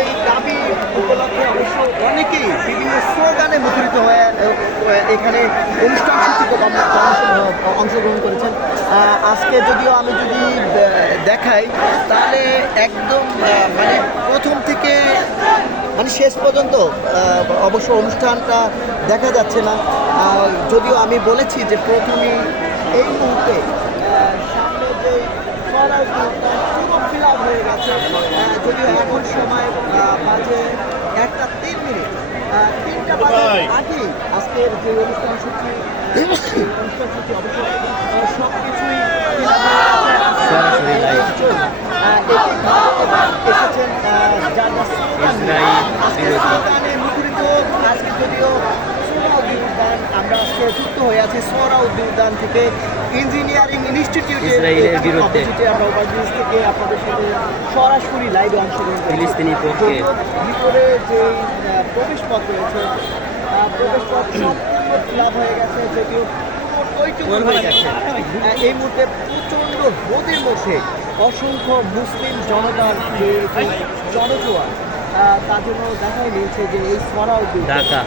এই দাবি উপলক্ষে অবশ্য অনেকেই বিভিন্ন স্লোগানে মুখরিত হয়ে এখানে অনুষ্ঠান সূচিত অংশগ্রহণ করেছেন। আজকে যদিও আমি যদি দেখাই তাহলে একদম মানে প্রথম থেকে মানে শেষ পর্যন্ত অবশ্য অনুষ্ঠানটা দেখা যাচ্ছে না। যদিও আমি বলেছি যে প্রথমেই এই মুহূর্তে সামনে যে পুরো ফিল আপ হয়ে গেছে। যদিও এখন সময় বাজে 1:03। 3টা বাজার আগেই আজকের যে অনুষ্ঠানসূচি অবশ্য সব কিছুই এসেছেন স্লোগানে মুখরিত। আজকে যদিও সোহরাওয়ার্দী উদ্যান, আমরা আজকে যুক্ত হয়ে আছি সোহরাওয়ার্দী উদ্যান থেকে ইঞ্জিনিয়ারিং ইনস্টিটিউটের বিরুদ্ধে। আমরা ওভারব্রিজ থেকে আপনাদের সাথে সরাসরি লাইভে অংশগ্রহণ করি। ভিতরে যে প্রবেশ পথ রয়েছে, প্রবেশ পথ সম্পূর্ণ ফিল হয়ে গেছে, যদিও হয়ে গেছে। এই মুহূর্তে প্রচণ্ড রোদের মধ্যে অসংখ্য মুসলিম জনতার যে জনজোয়ার, তার জন্য দেখাই মিলছে যে এই সোহরাওয়ার্দী ঢাকা